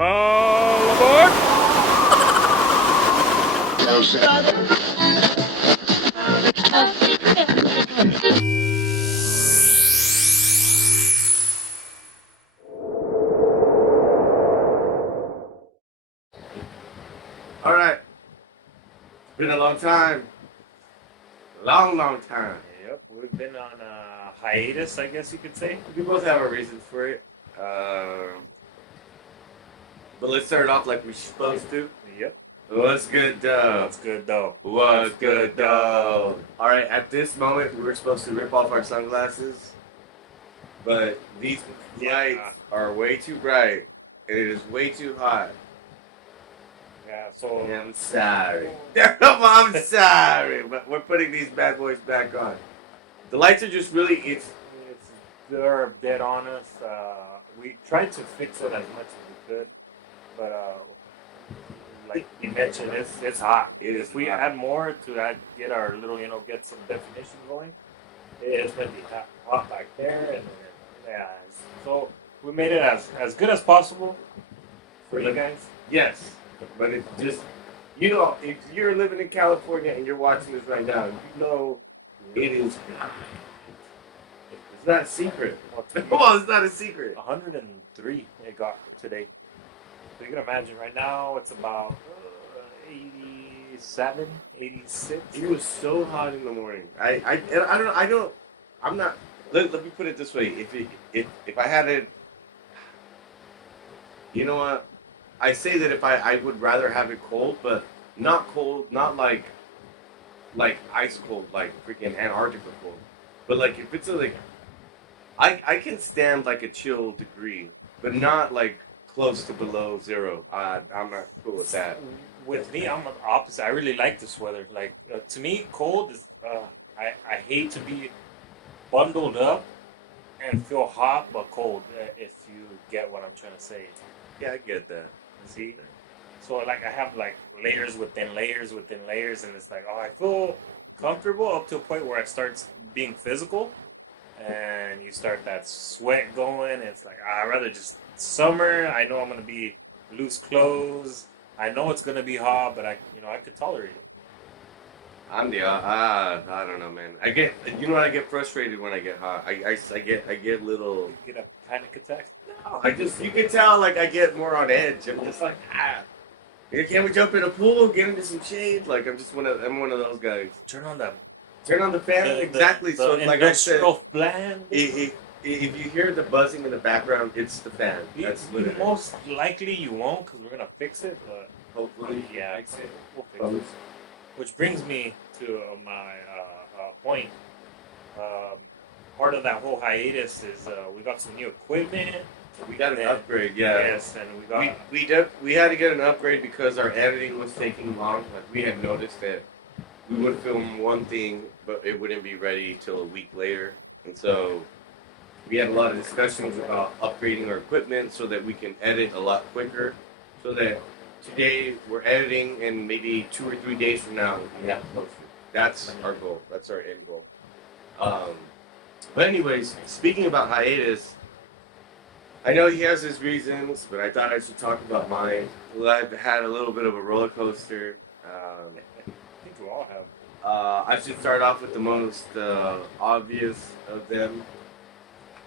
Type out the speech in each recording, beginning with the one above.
All aboard! All right. It's been a long time. Long time. Yep, we've been on a hiatus, I guess you could say. We both have our reasons for it. But let's start off like we're supposed to. Yep. What's good, though? What's good, though? What's good, though? All right, at this moment, we were supposed to rip off our sunglasses, but these lights are way too bright, and it is way too hot. Yeah, so... I'm sorry. I'm sorry, but we're putting these bad boys back on. The lights are just really, they're dead on us. We tried to fix it as much as we could, but like you mentioned, it's hot. If we add more to get our little, get some definition going, it's going to be hot back there. And yeah, so we made it as good as possible for you guys. Yes, but it's just, if you're living in California and you're watching this right now, you know it is hot. It's not a secret. Well, it's not a secret. 103 it got today. So you can imagine right now it's about 87, 86. It was so hot in the morning. I'm not. Let me put it this way. If I had it, you know what? I say that if I would rather have it cold, but not cold, not like ice cold, like freaking Antarctica cold. But like if it's I can stand like a chill degree, but not like close to below zero. I'm not cool with that. With me, I'm the opposite. I really like this weather. Like to me, cold is. I hate to be bundled up and feel hot but cold. If you get what I'm trying to say. Yeah, I get that. See, so like I have like layers within layers within layers, and it's like I feel comfortable up to a point where it starts being physical. And you start that sweat going. It's like I'd rather just summer. I know I'm gonna be loose clothes. I know it's gonna be hot, but I could tolerate it. I don't know, man. I get frustrated when I get hot. I get little. You get a panic attack. No, you can tell like I get more on edge. I'm just like Can we jump in a pool? Get into some shade? Like I'm one of those guys. Turn on the fan. Exactly. So like I said, plan. If you hear the buzzing in the background, it's the fan. That's literally. Most likely you won't, because we're gonna fix it. But hopefully, yeah, we'll fix it. Which brings me to my point. Part of that whole hiatus is we got some new equipment. We got an upgrade, yeah. Yes, and we had to get an upgrade because our editing was taking long. Like we had noticed that we would film one thing, but it wouldn't be ready till a week later, and so we had a lot of discussions about upgrading our equipment so that we can edit a lot quicker. So that today we're editing, and maybe 2 or 3 days from now we have posted. That's our goal. That's our end goal. But anyways, speaking about hiatus. I know he has his reasons, but I thought I should talk about mine. Well, I've had a little bit of a roller coaster. I think we all have. I should start off with the most obvious of them.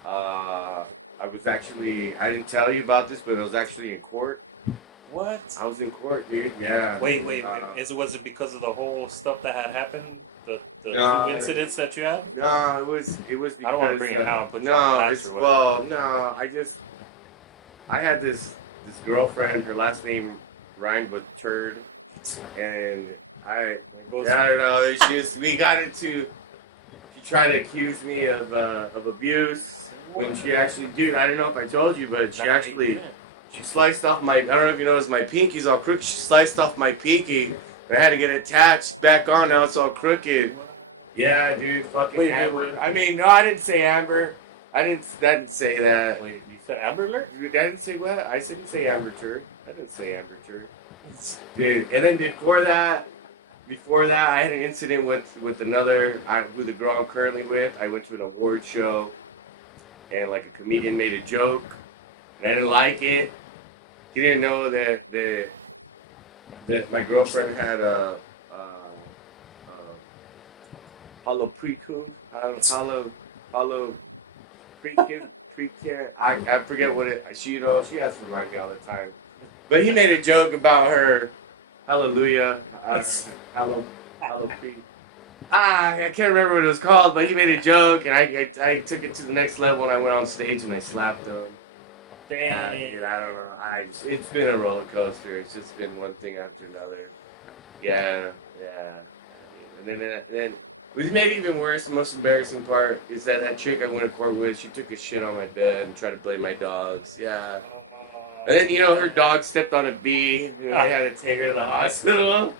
I didn't tell you about this, but I was actually in court. What? I was in court, dude. Yeah. Wait. Was it because of the whole stuff that had happened? The two incidents that you had? No, it was because I don't want to bring it out, but I had this girlfriend. Her last name rhymed with turd, and I don't know. We got into. She tried to accuse me of abuse when she actually, dude. I don't know if I told you, but she sliced off my. I don't know if you noticed my pinky's all crooked. She sliced off my pinky. I had to get it attached back on. Now it's all crooked. Yeah, dude. Fucking Amber. I mean, no, I didn't say Amber. I didn't say that. Wait, you said Amber Alert? I didn't say what? I didn't say Amber Turd. I didn't say Amber Turd. Dude, and then before that, I had an incident with the girl I'm currently with. I went to an award show, and like a comedian made a joke, and I didn't like it. He didn't know that my girlfriend had a hollow precum, hollow precum. I forget what it. She she has to remind me all the time. But he made a joke about her. Hallelujah. Hello pre. I can't remember what it was called, but he made a joke, and I took it to the next level, and I went on stage and I slapped him. Damn. I don't know. It's been a roller coaster. It's just been one thing after another. Yeah. And then what made it even worse, the most embarrassing part, is that chick I went to court with, she took a shit on my bed and tried to blame my dogs. Yeah. And then, her dog stepped on a bee. They had to take her to the hospital.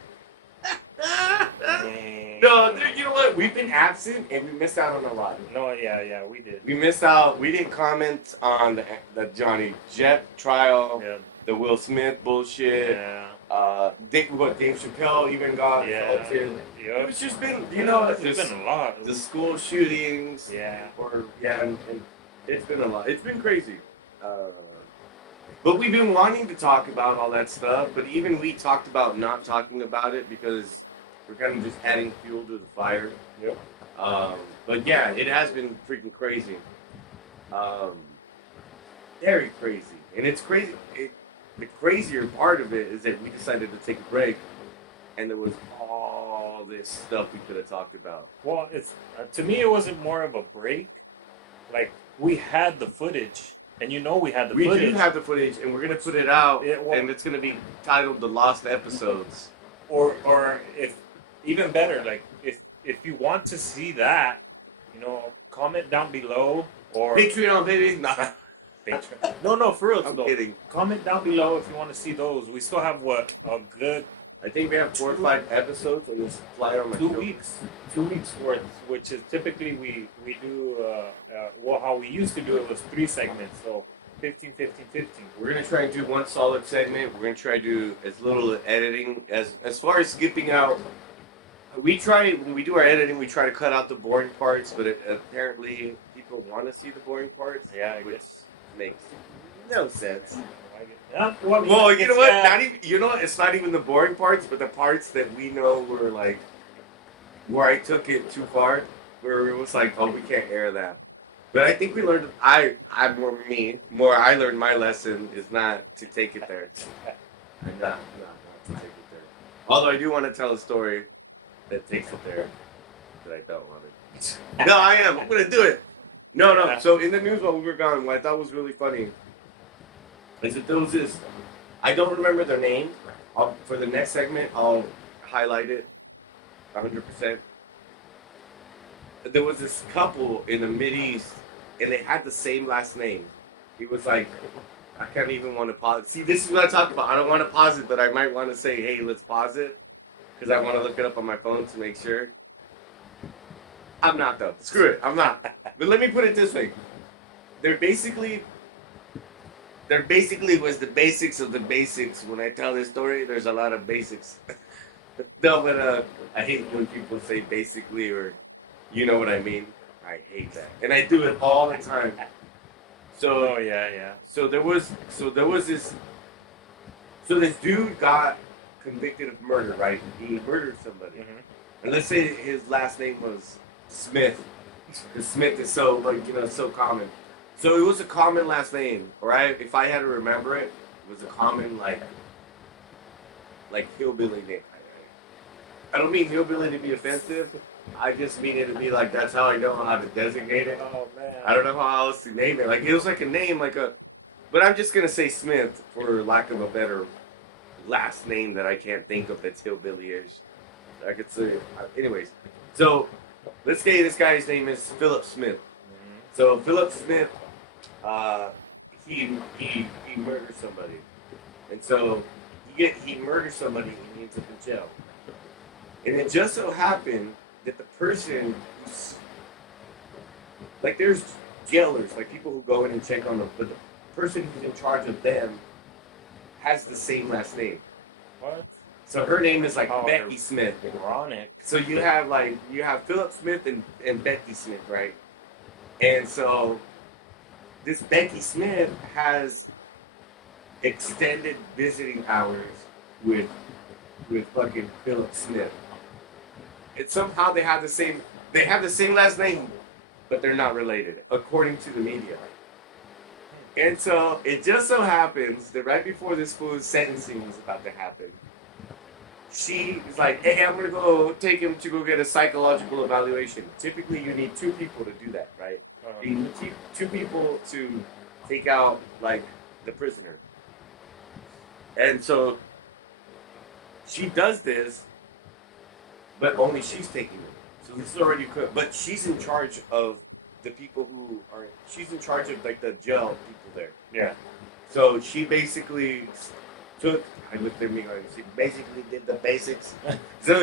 No, dude, you know what? We've been absent and we missed out on a lot. No, yeah, we did. We missed out. We didn't comment on the Johnny Depp trial, the Will Smith bullshit. Yeah. Dave Chappelle even got assaulted. Yep. It's just been, It's been a lot. The school shootings. Yeah. And it's been a lot. It's been crazy. But we've been wanting to talk about all that stuff, but even we talked about not talking about it because we're kind of just adding fuel to the fire. Yep. But yeah, it has been freaking crazy. Very crazy. And it's crazy. The crazier part of it is that we decided to take a break, and there was all this stuff we could have talked about. Well, it's to me, it wasn't more of a break. Like, we had the footage. And we had the footage. We do have the footage, and we're going to put it out, and it's going to be titled The Lost Episodes. Or if, even better, like, if you want to see that, comment down below. Or Patreon, baby. Nah. Patreon. No, for real. I'm kidding. Comment down below if you want to see those. We still have, a good... I think we have 4 or 5 episodes on this flyer on my 2 show. weeks. 2 weeks worth, which is typically we do, how we used to do it was 3 segments, so 15. We're going to try and do one solid segment. We're going to try to do as little editing as far as skipping out. When we do our editing, we try to cut out the boring parts, but apparently people want to see the boring parts. Yeah, which makes no sense. Well, you know what? Not even. It's not even the boring parts, but the parts that we know were like where I took it too far, where it was like, oh, we can't air that. But I think we learned. I learned my lesson is not to take it there. Not to take it there. Although I do want to tell a story that takes it there that I don't want to. No, I am. I'm gonna do it. No. So in the news while we were gone, what I thought was really funny. Is that there was this, I don't remember their name. For the next segment, I'll highlight it 100%. There was this couple in the Mideast, and they had the same last name. He was like, I can't even want to pause it. See, this is what I talk about. I don't want to pause it, but I might want to say, hey, let's pause it. Because I want to look it up on my phone to make sure. I'm not, though. Screw it. I'm not. But let me put it this way. There basically was the basics of the basics. When I tell this story, there's a lot of basics. No, but I hate when people say basically, or you know what I mean. I hate that, and I do it all the time. So yeah. So there was this. So this dude got convicted of murder, right? He murdered somebody, and let's say his last name was Smith. Because Smith is so so common. So it was a common last name, right? If I had to remember it, it was a common like hillbilly name. I don't mean hillbilly to be offensive. I just mean it to be like that's how I know how to designate it. Oh man. I don't know how else to name it. Like it was like a name, but I'm just gonna say Smith for lack of a better last name that I can't think of that's hillbilly-ish. I could say, anyways. So let's say this guy's name is Philip Smith. So Philip Smith, he murdered somebody, and so he murdered somebody and he ends up in jail. And it just so happened that the person, like there's jailers, like people who go in and check on them, but the person who's in charge of them has the same last name. What? So her name is like Becky Smith. Ironic. So you have Philip Smith and Becky Smith, right? And so this Becky Smith has extended visiting hours with fucking Philip Smith. And somehow they have the same last name, but they're not related, according to the media. And so it just so happens that right before this fool's sentencing was about to happen, she is like, hey, I'm gonna go take him to go get a psychological evaluation. Typically you need 2 people to do that, right? You need 2 people to take out like the prisoner. And so she does this, but only she's taking it. So this is already cooked. But she's in charge of the people who are. She's in charge of like the jail people there. Yeah. So she basically took. I looked at me and she basically did the basics. So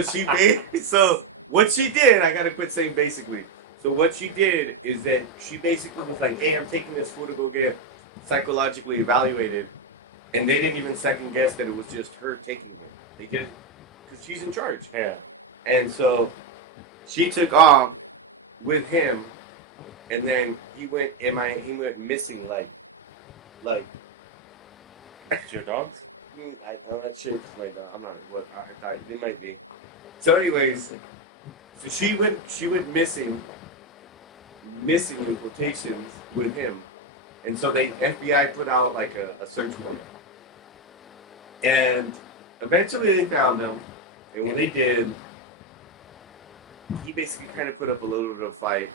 what she did, I gotta quit saying basically. So what she did is that she basically was like, hey, I'm taking this fool to go get psychologically evaluated. And they didn't even second guess that it was just her taking him. They did it because she's in charge. Yeah. And so she took off with him, and then he went missing like It's your dogs? I'm not sure if it's my dog. I'm not what I thought it might be. So anyways, so she went missing in quotations with him. And so the FBI put out like a search warrant. And eventually they found him. And when they did, he basically kind of put up a little bit of a fight.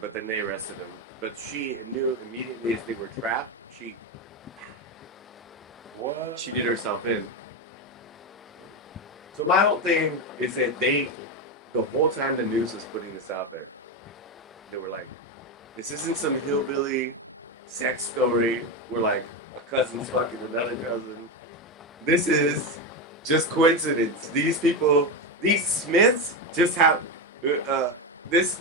But then they arrested him. But she knew immediately as they were trapped, she did herself in. So my whole thing is that the whole time the news was putting this out there, they were like, this isn't some hillbilly sex story where like a cousin's fucking another cousin. This is just coincidence. These people, these Smiths just have this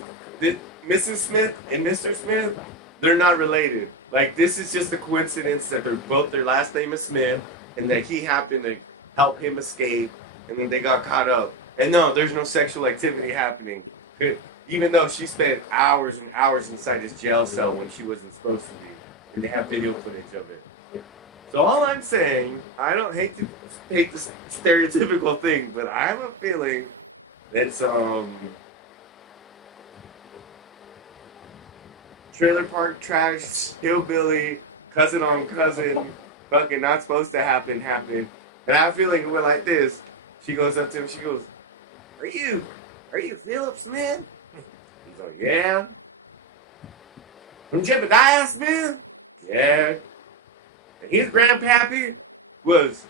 Mrs. Smith and Mr. Smith, they're not related. Like this is just a coincidence that their last name is Smith and that he happened to help him escape and then they got caught up. And no, there's no sexual activity happening. Even though she spent hours and hours inside this jail cell when she wasn't supposed to be. And they have video footage of it. So all I'm saying, I don't hate this stereotypical thing, but I have a feeling that trailer park trash, hillbilly, cousin on cousin, fucking not supposed to happen. And I have a feeling it went like this. She goes up to him, she goes, Are you Philip Smith? He's like, yeah. From Jebediah Smith? Yeah. And his grandpappy was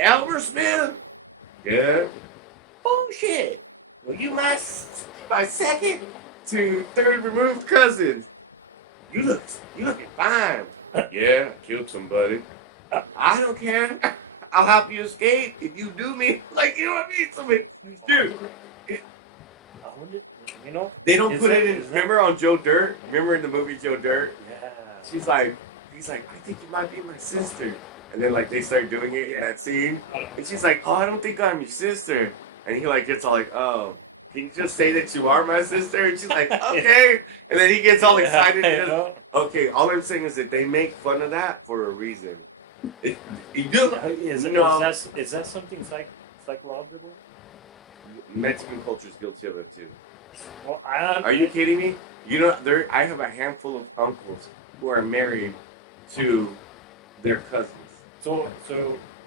Albert Smith? Yeah. Bullshit. Well, you my second to third removed cousin. You looking fine. Yeah, I killed somebody. I don't care. I'll help you escape if you do me. Like, you know what I mean? Somebody, dude. You know? They don't put it in. Remember on Joe Dirt? Remember in the movie Joe Dirt? Yeah. He's like, I think you might be my sister. And then like they start doing it in that scene. And she's like, oh, I don't think I'm your sister. And he like gets all like, oh, can you just say that you are my sister? And she's like, okay. And then he gets all excited. And does, okay, all I'm saying is that they make fun of that for a reason. Is that something psychological? Mexican culture is guilty of it too. Well, are you kidding me? You know, I have a handful of uncles who are married to their cousins. So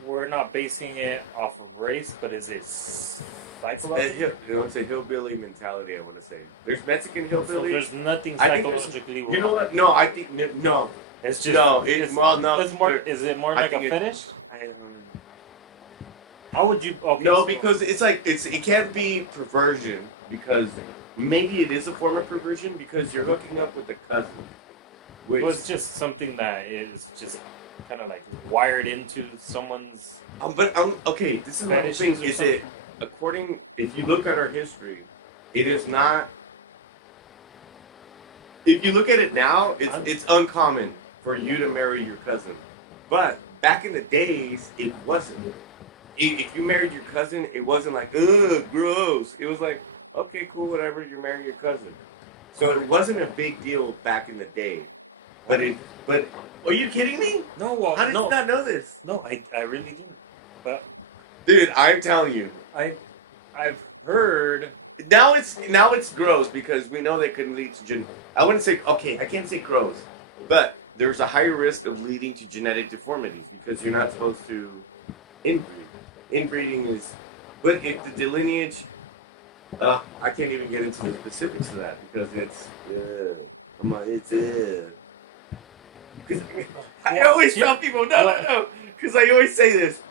we're not basing it off of race, but is it psychological? It's a hillbilly mentality, I want to say. There's Mexican hillbilly. So there's nothing psychologically wrong. You know what? No, I think no. It's just no. It's more. Is it more like a fetish? I don't know. How would you? Okay, no, because it can't be perversion because maybe it is a form of perversion because you're hooking up with a cousin. Which was just something that is just kind of like wired into someone's. Okay. This is what I'm saying. Is it if you look at our history, it is not. If you look at it now, it's uncommon for you to marry your cousin, but back in the days, it wasn't. If you married your cousin, it wasn't like, ugh, gross. It was like, okay, cool, whatever, you're marrying your cousin. So it wasn't a big deal back in the day. But are you kidding me? No, well, How did you not know this? No, I really didn't. But Dude, I'm telling you. I've heard. Now it's gross because we know that can lead to I wouldn't say okay, I can't say gross, but there's a higher risk of leading to genetic deformities because you're not supposed to inbreed. Inbreeding is, but if the lineage, I can't even get into the specifics of that because it's because I always tell people no, because I always say this.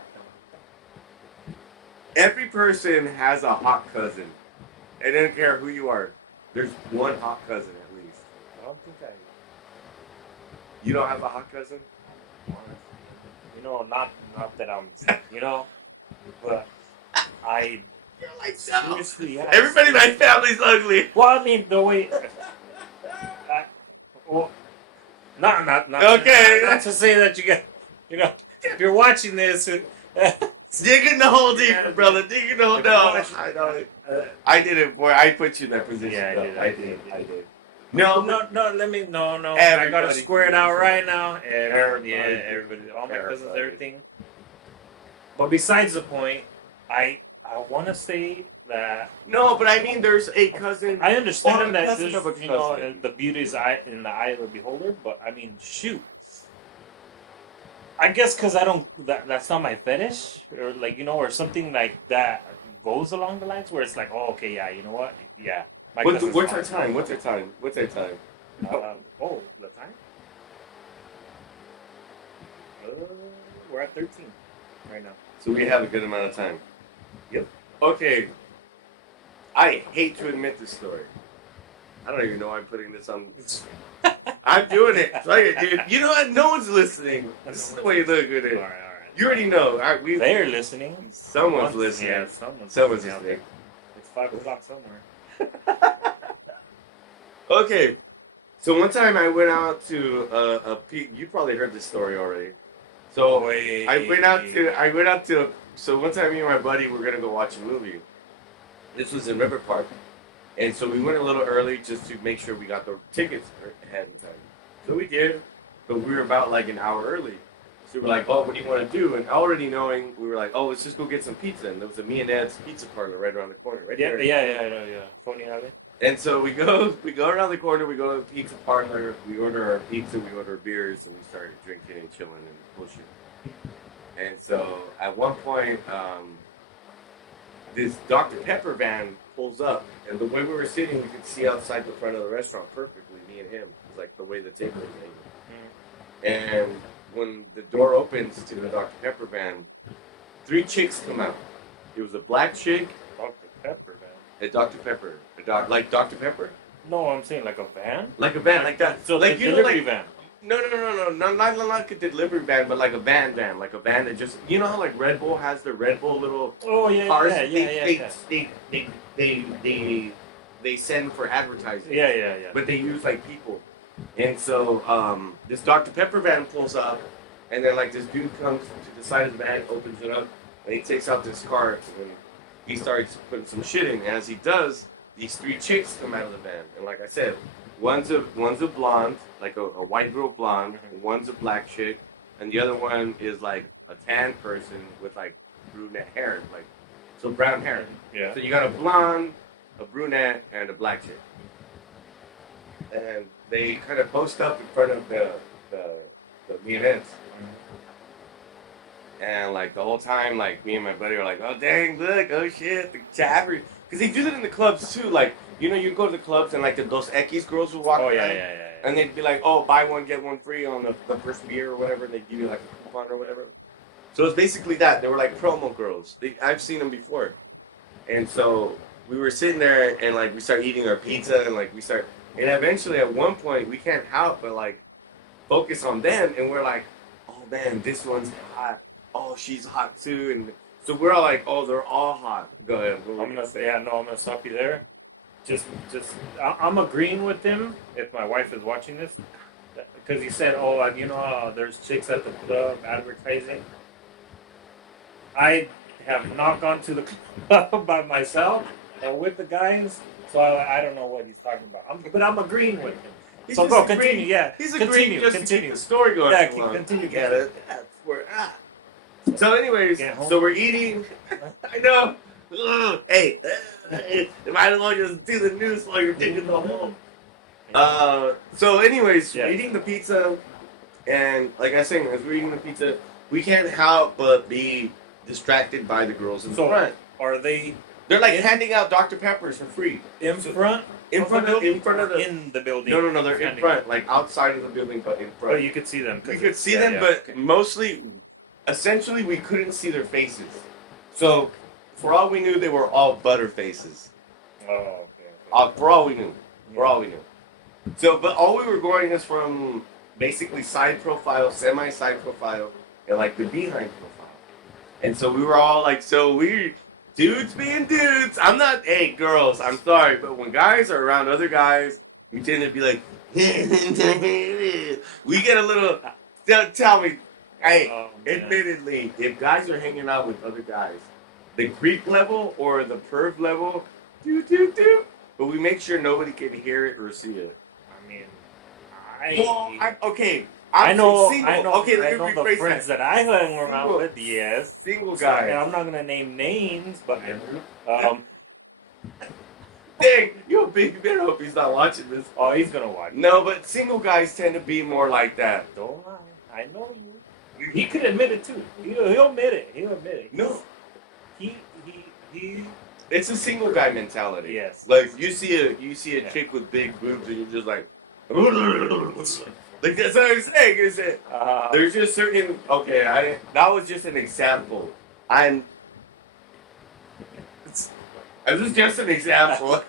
Every person has a hot cousin. I don't care who you are. There's one hot cousin at least. I don't think I. You don't have a hot cousin? You know, not that I'm. You know, but I. You're like Seriously, yeah. Everybody in my family's ugly. Well, I mean, the way. Well, not. Okay. Not to say that you get. You know, if you're watching this. Digging the hole deeper, brother. Digging the hole down. I know. I did it, boy. I put you in that position. Yeah, I did. No. Let me. No. I Everybody. gotta square it out right now. Everybody. All my cousins, everything. But besides the point, I want to say that. No, but I mean, there's a cousin. I understand that cousin there's, of a you know, cousin. the beauty is in the eye of the beholder. But I mean, shoot. I guess because I don't. That's not my fetish, or like, you know, or something like that goes along the lines where it's like, oh, okay, yeah, you know what, yeah. What's our time? What's our time? The time? We're at 13 right now. So we have a good amount of time. Yep. Okay. I hate to admit this story. I don't even know why I'm putting this on. I'm doing it. Like, dude, you know what? No one's listening. This is the way you look at it. All right. You already know. They're listening. Someone's listening. Yeah, someone's listening. It's 5 o'clock somewhere. Okay. So one time I went out to a peak. You probably heard this story already. So I went out to. So one time me and my buddy were gonna go watch a movie. This was in River Park. And so we went a little early just to make sure we got the tickets ahead of time. So we did, but we were about like an hour early. So we were like, oh, what do you want to do? And already knowing, we were like, oh, let's just go get some pizza. And there was a Me and Dad's pizza parlor right around the corner, right there. Yeah. Coney Island. And so we go around the corner, we go to the pizza parlor, we order our pizza, we order beers, and we started drinking and chilling and bullshit. And so at one point, this Dr. Pepper van pulls up, and the way we were sitting, we could see outside the front of the restaurant perfectly, me and him. It was like the way the table was made. And when the door opens to the Dr. Pepper van, 3 chicks come out. It was a black chick. Dr. Pepper van. A Dr. Pepper. Like Dr. Pepper? No, I'm saying like a van? Like a van, like that. So like, the delivery van. No, not like a delivery van, but like a van, like a van that just, you know how like Red Bull has the Red Bull little cars? They send for advertising. Yeah. But they use like people. And so this Dr. Pepper van pulls up, and then like this dude comes to the side of the van, opens it up, and he takes out this cart, and he starts putting some shit in. As he does, these 3 chicks come out of the van, and like I said, one's a blonde, like a white girl blonde, one's a black chick, and the other one is like a tan person with like brunette hair, like so brown hair. Yeah. So you got a blonde, a brunette, and a black chick. And they kind of post up in front of the events. And like the whole time, like me and my buddy are like, oh dang, look, oh shit, the Jaffrey. Because they do that in the clubs too. Like, you know, you go to the clubs and like the Dos Equis girls will walk around. Yeah. And they'd be like, oh, buy one, get one free on the first beer or whatever. And they'd give you like a coupon or whatever. So it's basically that. They were like promo girls. I've seen them before. And so we were sitting there and like we start eating our pizza and like and eventually at one point we can't help but like focus on them. And we're like, oh man, this one's hot. Oh, she's hot too. And so we're all like, oh, they're all hot. Go ahead. I'm gonna stop you there. I'm agreeing with him. If my wife is watching this, because he said, "Oh, you know, there's chicks at the club advertising." I have not gone to the club by myself and with the guys, so I don't know what he's talking about. But I'm agreeing with him. He's So just go agreeing- continue. Yeah, He's continue. agreeing just to Continue. keep the story going. Yeah, along. continue. Yeah, that's where. So, anyways, Get home. so we're eating. I know. Ugh, hey, you might as well just do the news while you're digging the hole. So, anyways, Yeah. we're eating the pizza, and like I was saying, as we're eating the pizza, we can't help but be distracted by the girls in So- front. Are they They're like in- handing out Dr. Peppers for free. in front? In front of the in the building. no, they're in front, like outside of the building, but in front. Oh, you could see them. We could see them, but mostly, essentially, we couldn't see their faces. So, for all we knew, they were all butter faces. Oh, okay. For all we knew. For all we knew. So, but all we were going is from basically side profile, semi-side profile, and like the behind profile. And so we were all like, so weird. Dudes being dudes. I'm not, hey, girls, I'm sorry, but when guys are around other guys, we tend to be like, we get a little, tell me, hey, admittedly, if guys are hanging out with other guys, the creep level or the perv level, but we make sure nobody can hear it or see it. I mean, okay. I know. Single. I know. Okay, let I me know the rephrase friends that I hung around with. Yes, single guys. And I'm not gonna name names, but dang, you a big man. I hope he's not watching this. oh, he's gonna watch. No, but single guys tend to be more like that. Don't lie. I know you. He could admit it too. He'll admit it. He'll admit it. No, He. it's a single guy mentality. Yes. Like you see a chick with big boobs and you're just like, like that's what I'm saying. Is it? There's just certain. Okay, that was just an example. This is just an example.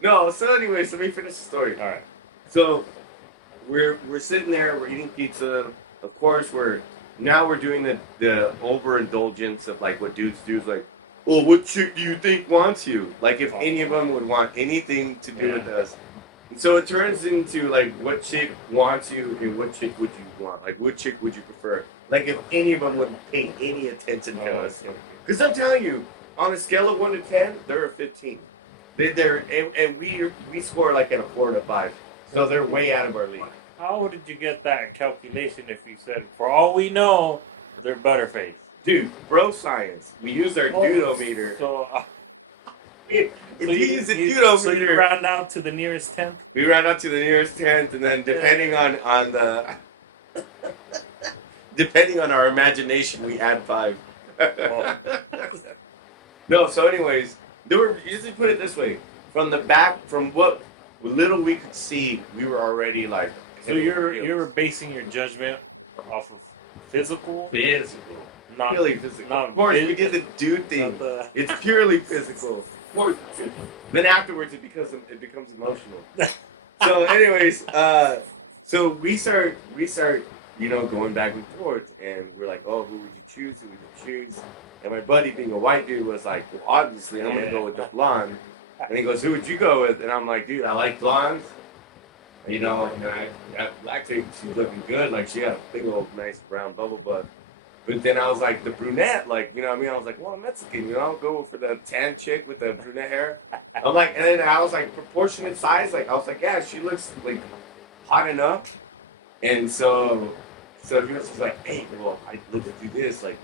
No. So anyways, let me finish the story. All right. So we're sitting there, we're eating pizza. Of course, we're doing the overindulgence of like what dudes do is like, well, what chick do you think wants you? Like if any of them would want anything to do with us. And so it turns into like what chick wants you and what chick would you want? Like what chick would you prefer? Like if any of them would pay any attention to us. Because I'm telling you, on a scale of 1 to 10, they're a 15. And we score like at a 4 to 5. So they're way out of our league. How did you get that calculation if you said, for all we know, they're butterface? Dude, bro science. We use our dudometer. So, If you use the so you dudometer, round out to the nearest tenth? we round up to the nearest 10th, and then depending on the depending on our imagination, we add 5. No, so anyways, usually put it this way. From the back, from what little we could see, we were already like. So you're basing your judgment off of physical? Physical. Not Purely physical. not Of course, we vid- did the dude thing. not the- It's purely physical. Of course. Then afterwards, it becomes emotional. So, anyways, so we start, going back and forth, and we're like, oh, who would you choose? Who would you choose? And my buddy, being a white dude, was like, well, obviously, I'm gonna go with the blonde. And he goes, who would you go with? And I'm like, dude, I like blondes. You know, and I black chick, she's looking good. Like, she got a big old nice brown bubble butt. But then I was like, the brunette, like, you know what I mean? I was like, well, I'm Mexican, I'll go for the tan chick with the brunette hair. I'm like, and then I was like, proportionate size. Like, I was like, yeah, she looks like hot enough. And so he was just like, hey, well, let's do this. Like,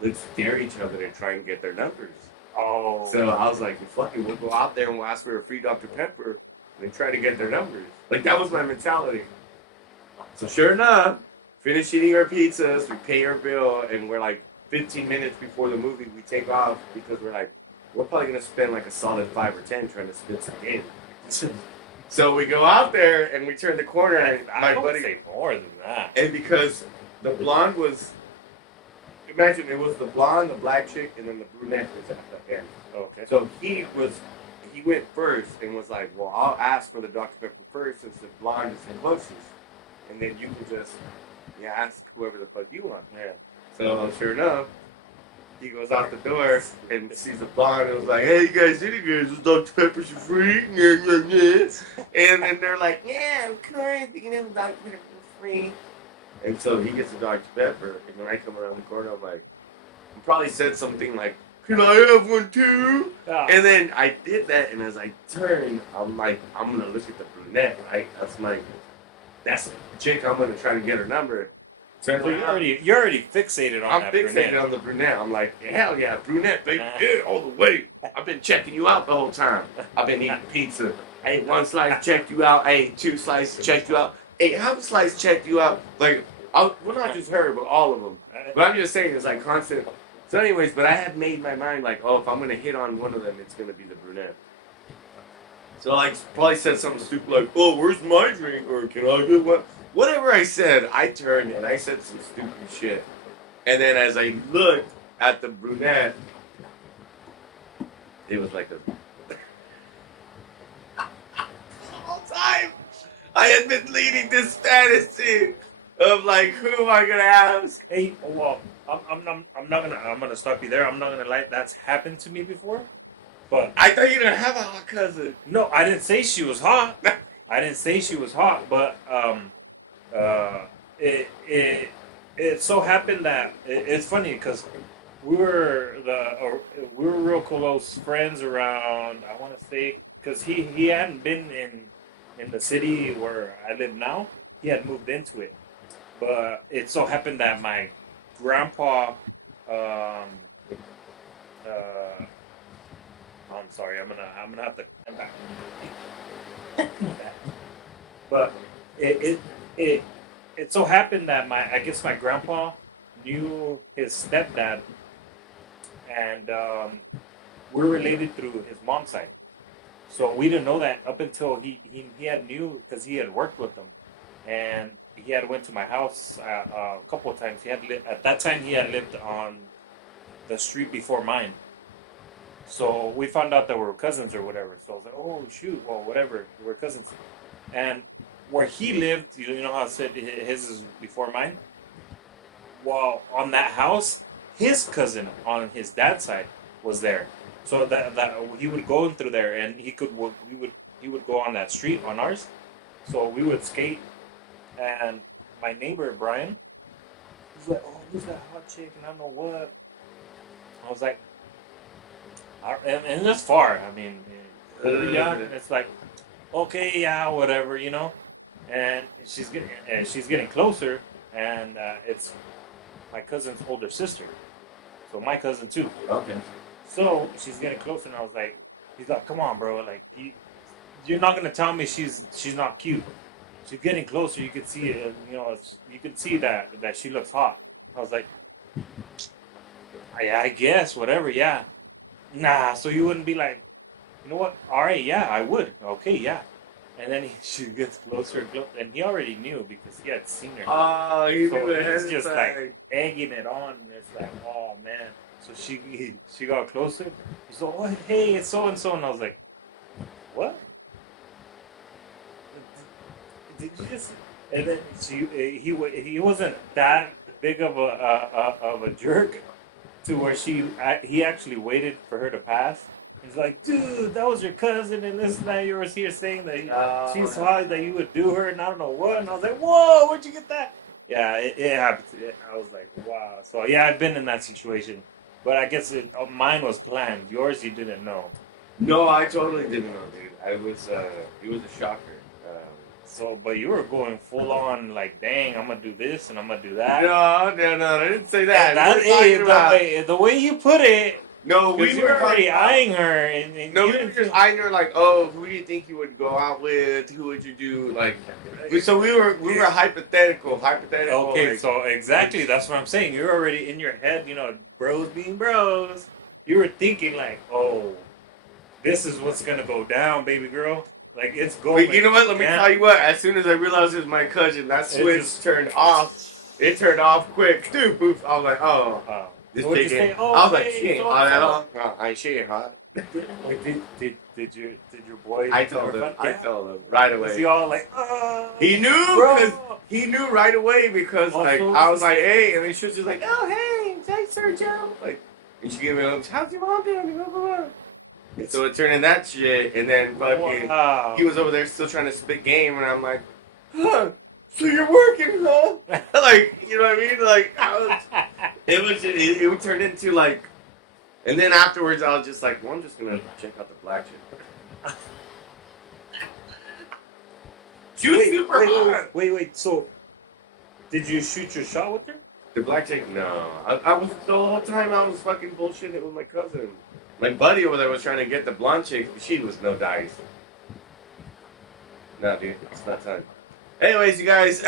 let's dare each other and try and get their numbers. Oh. So I was like, well, fuck it, we'll go out there and we'll ask for a free Dr. Pepper and try to get their numbers. Like, that was my mentality. So sure enough, finish eating our pizzas, we pay our bill, and we're like 15 minutes before the movie, we take off because we're like, we're probably going to spend like a solid 5 or 10 trying to spit some game. So we go out there and we turn the corner, and my buddy. Say more than that. And because the blonde was, imagine it was the blonde, the black chick, and then the brunette was at the end. Okay. So he went first and was like, well, I'll ask for the Dr. Pepper first since the blonde is the closest. And then you can just ask whoever the fuck you want. Yeah. So sure enough, he goes out the door and sees the blonde and was like, hey, you guys, this Dr. Pepper's for free. And then they're like, yeah, of course, you can have Dr. Pepper for free. And so he gets the Dr. Pepper, and when I come around the corner, I'm like, he probably said something like, can I have one too? Yeah. And then I did that, and as I turned, I'm like, I'm gonna look at the brunette, right? That's the chick. I'm gonna try to get her number. So you're already fixated on I'm that fixated brunette. on the brunette. I'm like, hell yeah, brunette, baby, yeah, all the way. I've been checking you out the whole time. I've been eating pizza. I ate 1 slice, checked you out. I ate 2 slices, checked you out. Ate half a slice, checked you out. Like, well, not just her, but all of them. But I'm just saying, it's like constant. So, anyways, but I had made my mind like, oh, if I'm gonna hit on one of them, it's gonna be the brunette. So, like, probably said something stupid like, oh, where's my drink? Or can I get one? Whatever I said, I turned and I said some stupid shit. And then as I looked at the brunette, it was like a whole time I had been leading this fantasy of like, who am I gonna ask? Hey, well, I'm gonna stop you there. I'm not gonna lie. That's happened to me before, but I thought you didn't have a hot cousin. no, I didn't say she was hot. I didn't say she was hot, but it so happened that it's funny because we were real close friends around. I want to say because he hadn't been in the city where I live now. He had moved into it, but it so happened that my grandpa. I'm sorry. I'm gonna have to come back. But it so happened that I guess my grandpa knew his stepdad, and we're related through his mom's side. So we didn't know that up until he had knew because he had worked with them, and he had went to my house a couple of times. He had at that time he had lived on the street before mine. So we found out that we were cousins or whatever. So I was like, oh shoot, well whatever, we're cousins. And where he lived, you know how I said his is before mine? Well, on that house, his cousin on his dad's side was there. So that he would go in through there, and he would go on that street on ours. So we would skate, and my neighbor Brian, he's like, oh, who's that hot chick? And I don't know what. I was like, and it's far. I mean, yeah, it's like, okay, yeah, whatever, you know. And she's getting closer, and it's my cousin's older sister, so my cousin too. Okay. So she's getting closer, and I was like, he's like, come on, bro, like you're not gonna tell me she's not cute. She's getting closer. You can see it. You know, you can see that she looks hot. I was like, yeah, I guess, whatever, yeah. Nah, so you wouldn't be like, you know what? All right, yeah, I would. Okay, yeah. And then she gets closer and closer, and he already knew because he had seen her. Oh, he so knew it's just like egging it on. And it's like, oh man. So she got closer. He's like, oh hey, it's so and so, and I was like, what? Did you just? And then he wasn't that big of a jerk to where he actually waited for her to pass. He's like, dude, that was your cousin, and this and that. You were here saying that she's hot, that you would do her, and I don't know what. And I was like, whoa, where'd you get that? Yeah, it happened. I was like, wow. So yeah, I've been in that situation, but I guess mine was planned. Yours, you didn't know. No, I totally didn't know, dude. It was a shocker. So, but you were going full on, like, dang, I'm gonna do this and I'm gonna do that. No, I didn't say that. The way you put it. No, we were already eyeing her, and no, we were just eyeing her like, oh, who do you think you would go out with? Who would you do? Like, so we were hypothetical. Okay, like, so exactly, that's what I'm saying. You're already in your head, you know, bros being bros. You were thinking like, oh, this is what's gonna go down, baby girl. Like it's going. Wait, you know what? Let me tell you what. As soon as I realized it was my cousin, that switch turned off. It turned off quick. Dude, poof. I was like, oh. This so big I was like, she ain't hot at all. She ain't hot. Did your boy? I told him. I told him right away. Was he all like, he knew because he knew right away because like I was like, hey, and then she was just like, oh hey, thanks, Sergio. Like, and she gave me a, how's your mom doing? And so it turned into that shit, and then fucking he was over there still trying to spit game, and I'm like, huh. So you're working, huh? Like, you know what I mean? Like, it turned into like And then afterwards, I was just like, well, I'm just gonna check out the black chick. She was super hot. Wait. So, did you shoot your shot with her? The black chick? No. I was the whole time I was fucking bullshitting with my cousin. My buddy over there was trying to get the blonde chick, but she was no dice. No, dude, it's not time. Anyways, you guys,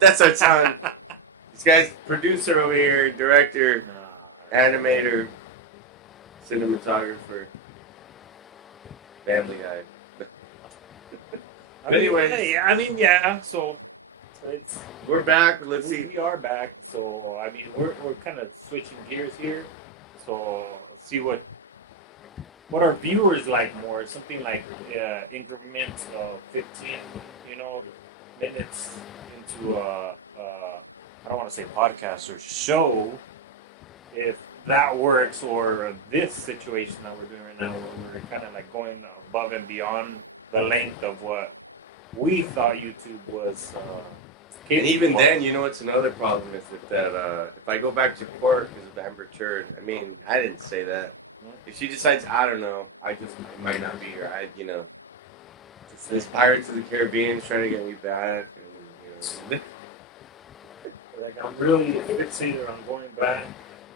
that's our time. This guy's producer over here, director, animator, cinematographer, family guy. Anyways, yeah. So it's we're back. Let's see. we are back. So I mean, we're kind of switching gears here. So see what our viewers like more. Something like increments of 15, minutes into I don't want to say podcast or show. If that works, or this situation that we're doing right now, where we're kind of like going above and beyond the length of what we thought YouTube was. And even then, you know what's another problem is that if I go back to court because of Amber Turd, I mean, I didn't say that. If she decides, I don't know, I might not be here. This Pirates of the Caribbean trying to get me back. And, like I'm really fixated on going back.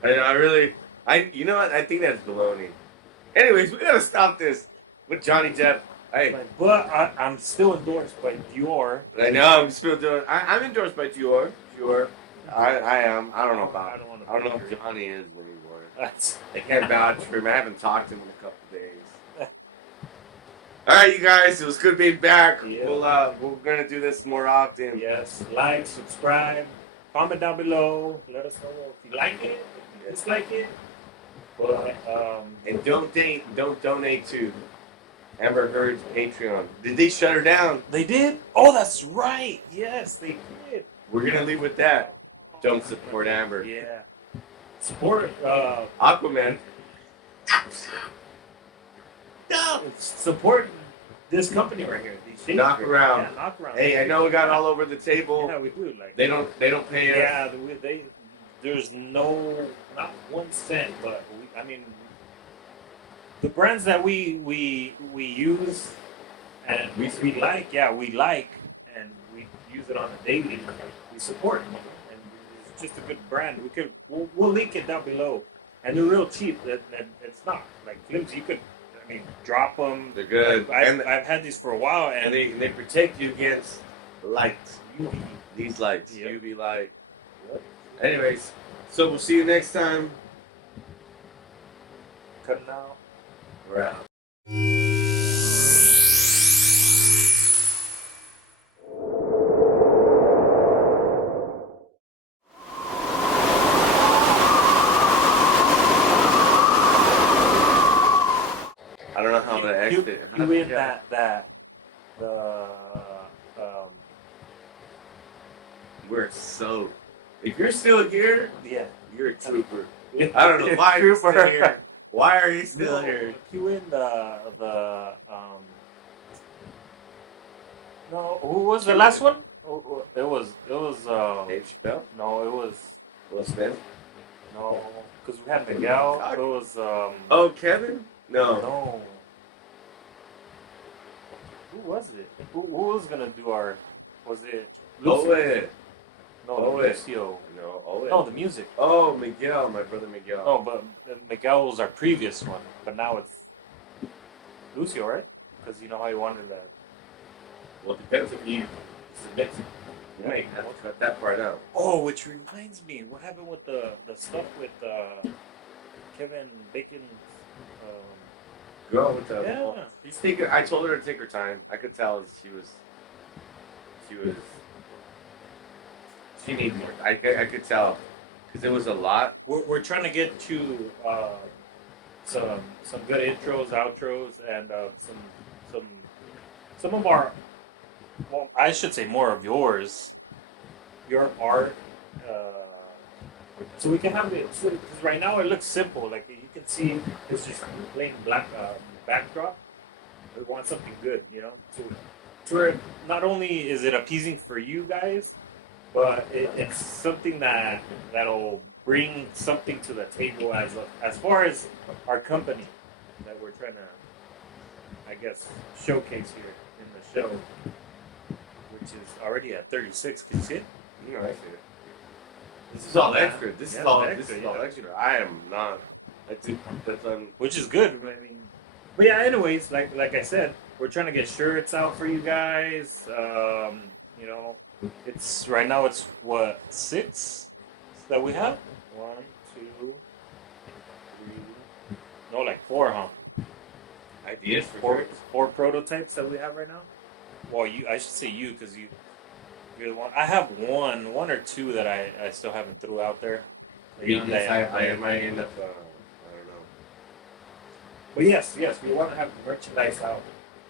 You know what? I think that's baloney. Anyways, we gotta stop this with Johny Depp. Hey, But I'm still endorsed by Dior. I know I'm still doing. I'm endorsed by Dior. I am. I don't know if Johnny is anymore. I can't vouch for him. I haven't talked to him in a couple days. All right, you guys. It was good being back. Yeah. We're gonna do this more often. Yes. Like, subscribe, comment down below. Let us know if you like it, if you dislike it. But And don't donate to Amber Heard's Patreon. Did they shut her down? they did. Oh, that's right. Yes, they did. We're gonna leave with that. Don't support Amber. Yeah. Support Aquaman. No. Support this company right here. These Knock around. Yeah, knock around. Hey, I know we got all over the table. Yeah, we do. Like They don't pay us. yeah, there's not 1 cent, but I mean, the brands that we use and we like, and we use it on a daily. We support them, and it's just a good brand. We'll link it down below, and they're real cheap. That it's not like flimsy. You could, drop them. They're good. I've had these for a while, And they protect you against lights. UV. These lights. Yep. UV light. Yep. Anyways, so we'll see you next time. Cutting out. We're out. I don't know how to exit. You in We're so. If you're still here, yeah. you're a trooper. I don't know why you're still here. Why are you still here? You in no, who was the last one? It was Dave Chappelle? no, it was Will Smith? no, because we had Miguel. It was Oh, Kevin? No. no. Who was it? Who was gonna do our? Was it Lucio? Owen. No, Owen. Lucio. No, Owen. No, the music. Oh, Miguel, my brother Miguel. No, but Miguel was our previous one, but now it's Lucio, right? Because you know how he wanted that. Well, it depends if he submits it. You might have to cut that part out. Oh, which reminds me, what happened with the stuff with Kevin Bacon's? Girl with the Yeah. She's taking. I told her to take her time. I could tell she needed more. I could tell because it was a lot. We're trying to get to some good intros, outros, and some of our. Well, I should say more of your art. So we can have it. Because right now it looks simple. Like you can see, it's just plain black backdrop. We want something good, to where not only is it appeasing for you guys, but it's something that'll bring something to the table as far as our company that we're trying to, I guess, showcase here in the show, which is already at 36. Can you see it? You know, I see it. This is all extra. This Yeah, is all. extra, This is yeah. all extra. I am not. That's Which is good. I mean, but yeah. Anyways, like I said, we're trying to get shirts out for you guys. You know, it's right now. It's what, 6 that we have? 1, 2, 3. No, like 4, huh? ideas for Four, shirts. 4 prototypes that we have right now. Well, I should say you because you're the one. I have one or two that I still haven't threw out there. Yes, I might end up. I don't know. But yes, we want to have merchandise out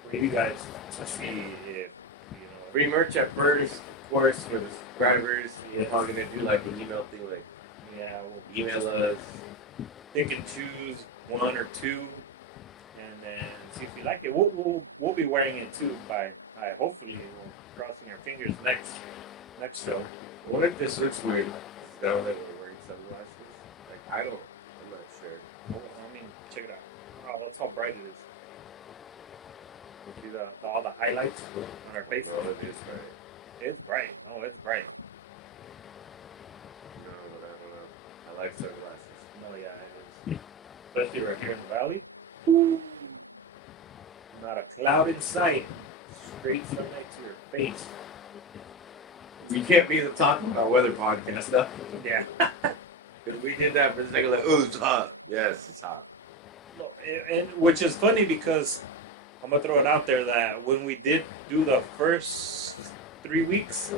for you guys to see if Free merch at first, of course, for the subscribers. We're probably gonna do like an email thing, like we'll email just us. pick and choose 1 or 2, and then see if you like it. We'll be wearing it too. Hopefully we're crossing our fingers next show. I wonder if this looks weird. Now that we're wearing sunglasses, like I'm not sure. I mean, check it out. Oh, that's how bright it is. See all the highlights on our face. Well, it is right. It's bright. Oh, it's bright. No, I don't know. I like sunglasses. No, yeah, it is. Especially right here in the valley. Woo. Not a cloud in sight. Straight sunlight to your face. We can't be the talking about weather podcast stuff. Yeah. Because we did that for a second, like, oh, it's hot. Yes, it's hot. And which is funny because I'm gonna throw it out there that when we did do the first 3 weeks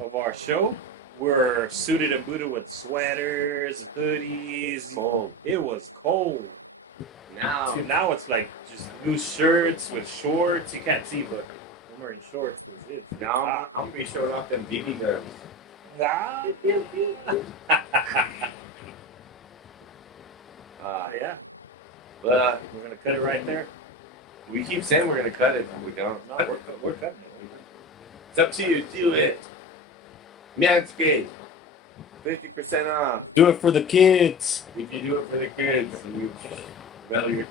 of our show, we're suited and booted with sweaters, hoodies. Cold. It was cold. Now. See, now it's like just loose shirts with shorts. You can't see, but I'm wearing shorts. It's Now I'm gonna be showing off them BB guns. Ah. Yeah. But We're gonna cut it right there. we keep saying we're gonna cut it, but we don't. No, we're cutting it. It's up to you. Do it. Manscaped. 50% off. Do it for the kids. If you do it for the kids, you better your